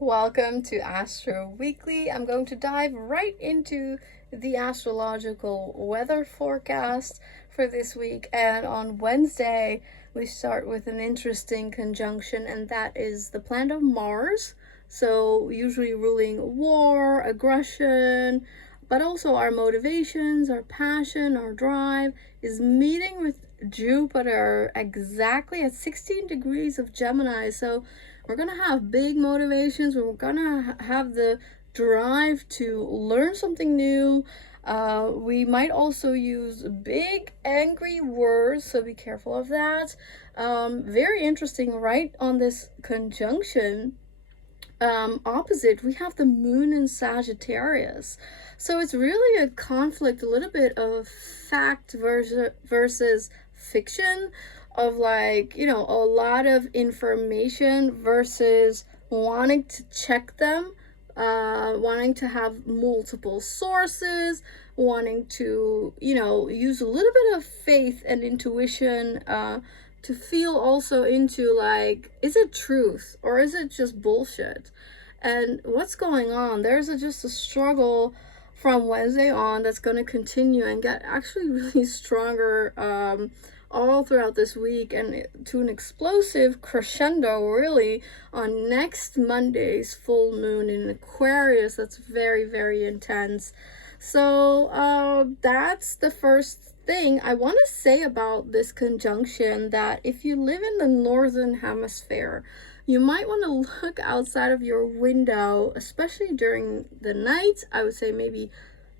Welcome to Astro Weekly. I'm going to dive right into the astrological weather forecast for this week. And on Wednesday, we start with an interesting conjunction, and that is the planet of Mars. So, usually ruling war, aggression, but also our motivations, our passion, our drive, is meeting with Jupiter exactly at 16 degrees of Gemini. So, we're going to have big motivations. We're going to have the drive to learn something new. We might also use big angry words, so be careful of that. Very interesting, right on this conjunction. Opposite, we have the moon in Sagittarius. So it's really a conflict, a little bit of fact versus fiction, of a lot of information versus wanting to check them, wanting to have multiple sources, wanting to, use a little bit of faith and intuition, to feel also into is it truth or is it just bullshit? And what's going on? There's just a struggle from Wednesday on that's going to continue and get actually really stronger all throughout this week, and to an explosive crescendo really on next Monday's full moon in Aquarius. That's very, very intense. So that's the first thing I want to say about this conjunction, that if you live in the northern hemisphere, you might want to look outside of your window, especially during the night. I would say maybe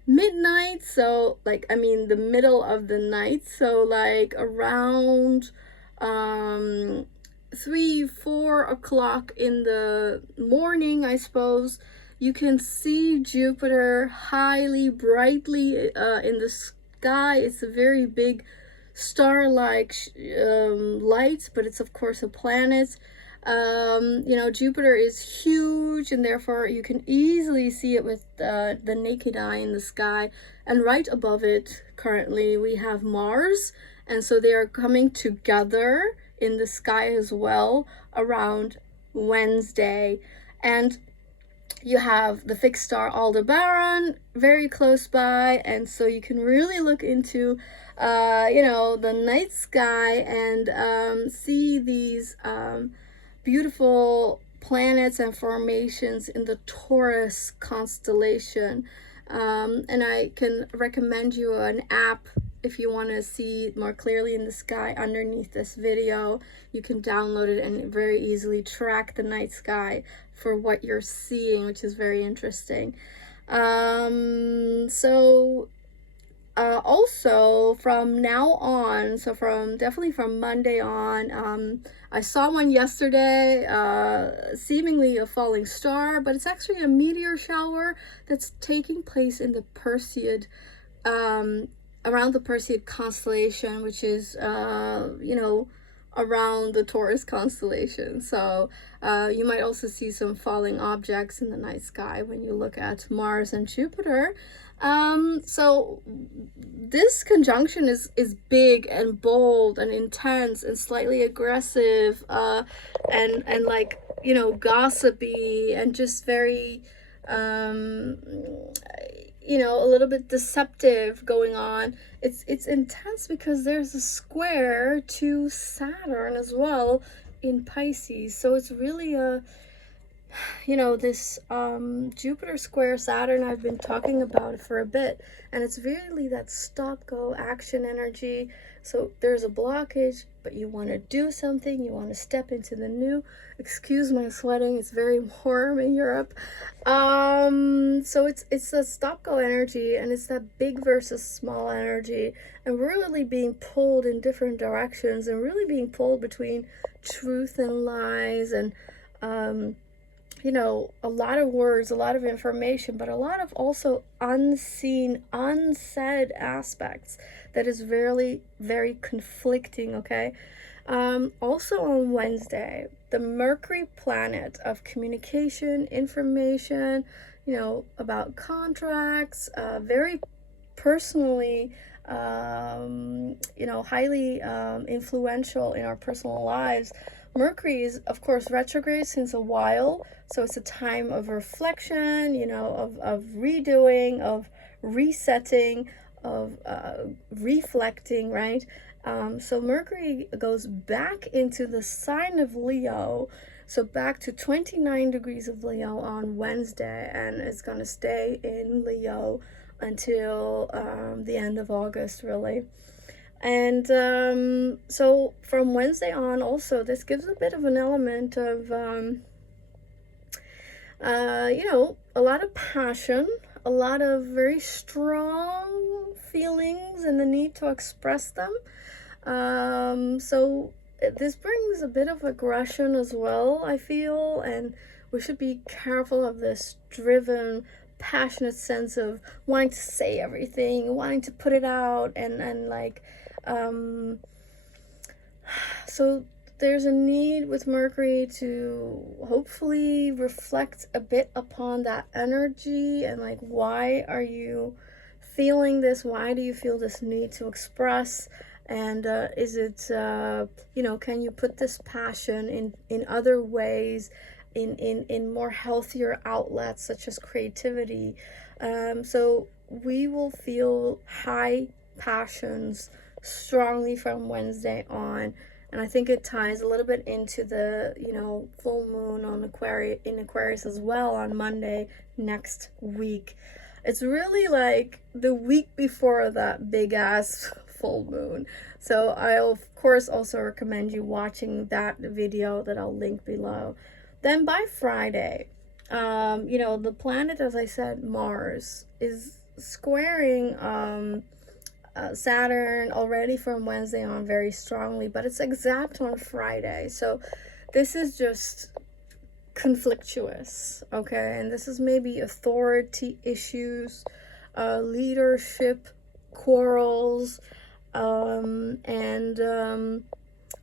midnight, so the middle of the night, so around 3-4 o'clock in the morning, I suppose. You can see Jupiter highly brightly in the sky. It's a very big star-like light, but it's of course a planet. Jupiter is huge, and therefore you can easily see it with the naked eye in the sky. And right above it, currently, we have Mars, and so they are coming together in the sky as well around Wednesday. And you have the fixed star Aldebaran very close by, and so you can really look into the night sky and see these beautiful planets and formations in the Taurus constellation. And I can recommend you an app if you want to see more clearly in the sky underneath this video. You can download it and very easily track the night sky for what you're seeing, which is very interesting. Also from now on, so definitely from Monday on, I saw one yesterday, seemingly a falling star, but it's actually a meteor shower that's taking place in the Perseid, around the Perseid constellation, which is, around the Taurus constellation. So you might also see some falling objects in the night sky when you look at Mars and Jupiter. So this conjunction is big and bold and intense and slightly aggressive, and gossipy, and just very a little bit deceptive going on. It's intense because there's a square to Saturn as well in Pisces. So it's really this Jupiter square Saturn, I've been talking about it for a bit, and it's really that stop go action energy. So there's a blockage, but you want to do something, you want to step into the new. Excuse my sweating, it's very warm in Europe. So it's a stop go energy, and it's that big versus small energy, and we're really being pulled in different directions, and really being pulled between truth and lies, and a lot of words, a lot of information, but a lot of also unseen, unsaid aspects that is very, very conflicting, okay? Also on Wednesday, the Mercury planet of communication, information, about contracts, very personally, highly influential in our personal lives, Mercury is, of course, retrograde since a while, so it's a time of reflection, of redoing, of resetting, of reflecting, right? So Mercury goes back into the sign of Leo, so back to 29 degrees of Leo on Wednesday, and it's going to stay in Leo until the end of August, really. And so from Wednesday on, also, this gives a bit of an element of, a lot of passion, a lot of very strong feelings and the need to express them. So this brings a bit of aggression as well, I feel, and we should be careful of this driven, passionate sense of wanting to say everything, wanting to put it out, and like, so there's a need with Mercury to hopefully reflect a bit upon that energy and like, why are you feeling this? Why do you feel this need to express? And is it, can you put this passion in other ways, in more healthier outlets such as creativity? So we will feel high passions strongly from Wednesday on, and I think it ties a little bit into the full moon on Aquarius as well on Monday next week. It's really like the week before that big ass full moon. So I'll of course also recommend you watching that video that I'll link below. Then by Friday, the planet, as I said, Mars, is squaring Saturn already from Wednesday on very strongly, but it's exact on Friday. So this is just conflictuous, okay? And this is maybe authority issues, leadership quarrels, and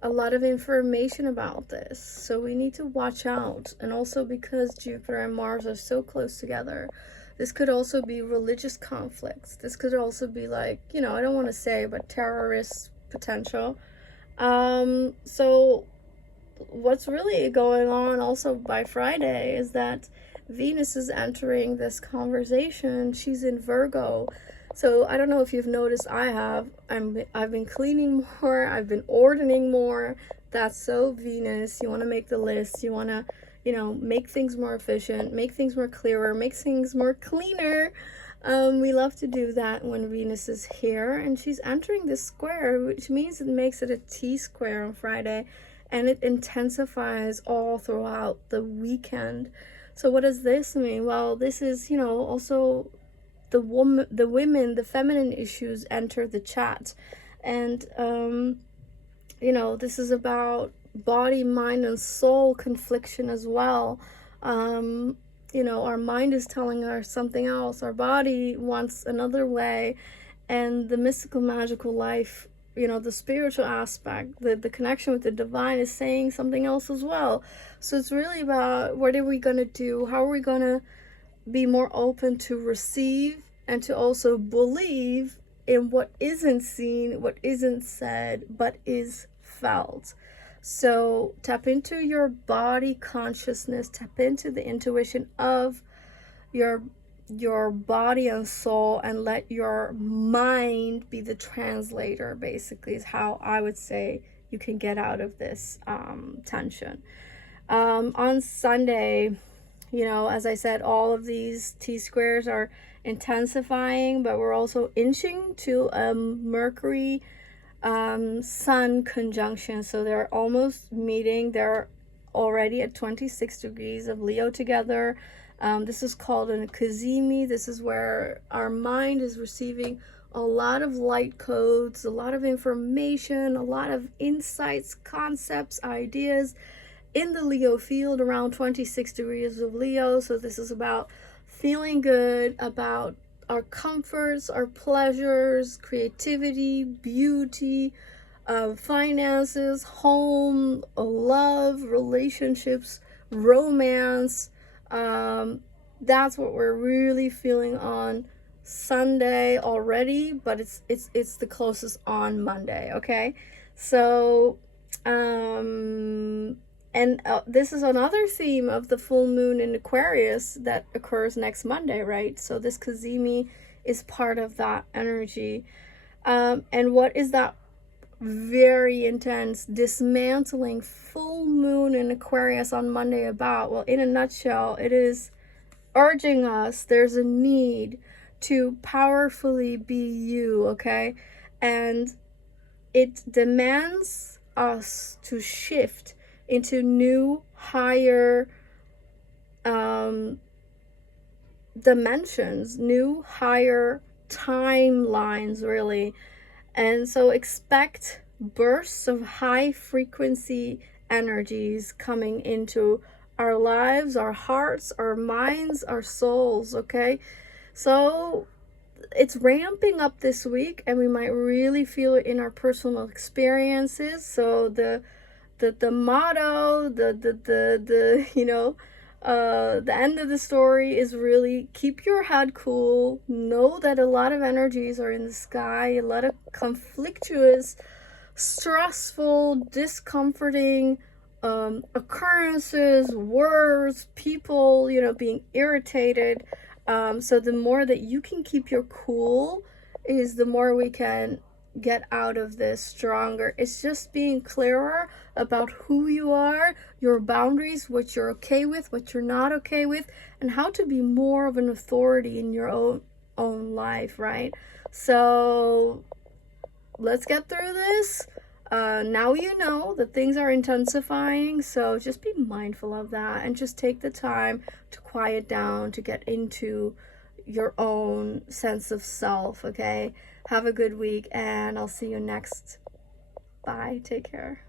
a lot of information about this. So we need to watch out. And also because Jupiter and Mars are so close together, this could also be religious conflicts. This could also be like, I don't want to say, but terrorist potential. So what's really going on also by Friday is that Venus is entering this conversation. She's in Virgo. So I don't know if you've noticed, I've been cleaning more, I've been ordering more. That's so Venus. You want to make the list, you want to make things more efficient, make things more clearer, make things more cleaner. We love to do that when Venus is here, and she's entering this square, which means it makes it a T-square on Friday, and it intensifies all throughout the weekend. So what does this mean? Well, this is, also the feminine issues enter the chat, and this is about body, mind, and soul confliction as well. Our mind is telling us something else, our body wants another way, and the mystical magical life, the spiritual aspect, the connection with the divine is saying something else as well. So it's really about, what are we going to do? How are we going to be more open to receive and to also believe in what isn't seen, what isn't said, but is felt? So tap into your body consciousness, tap into the intuition of your body and soul, and let your mind be the translator, basically, is how I would say you can get out of this tension. On Sunday, as I said, all of these T-squares are intensifying, but we're also inching to a Mercury Sun conjunction. So they're almost meeting. They're already at 26 degrees of Leo together. This is called a cazimi. This is where our mind is receiving a lot of light codes, a lot of information, a lot of insights, concepts, ideas in the Leo field around 26 degrees of Leo. So this is about feeling good, about our comforts, our pleasures, creativity, beauty, finances, home, love, relationships, romance. That's what we're really feeling on Sunday already, but it's the closest on Monday, okay? So And this is another theme of the full moon in Aquarius that occurs next Monday, right? So this Cazimi is part of that energy. And what is that very intense dismantling full moon in Aquarius on Monday about? Well, in a nutshell, it is urging us, there's a need to powerfully be you, okay? And it demands us to shift into new, higher dimensions, new, higher timelines, really. And so expect bursts of high frequency energies coming into our lives, our hearts, our minds, our souls, okay? So it's ramping up this week, and we might really feel it in our personal experiences. So the motto, the the end of the story is really keep your head cool. Know that a lot of energies are in the sky, a lot of conflictuous, stressful, discomforting occurrences, words, people, being irritated. So the more that you can keep your cool is the more we can get out of this stronger. It's just being clearer about who you are, your boundaries, what you're okay with, what you're not okay with, and how to be more of an authority in your own life, right? So let's get through this. Now you know that things are intensifying, so just be mindful of that and just take the time to quiet down, to get into your own sense of self, okay? Have a good week, and I'll see you next. Bye. Take care.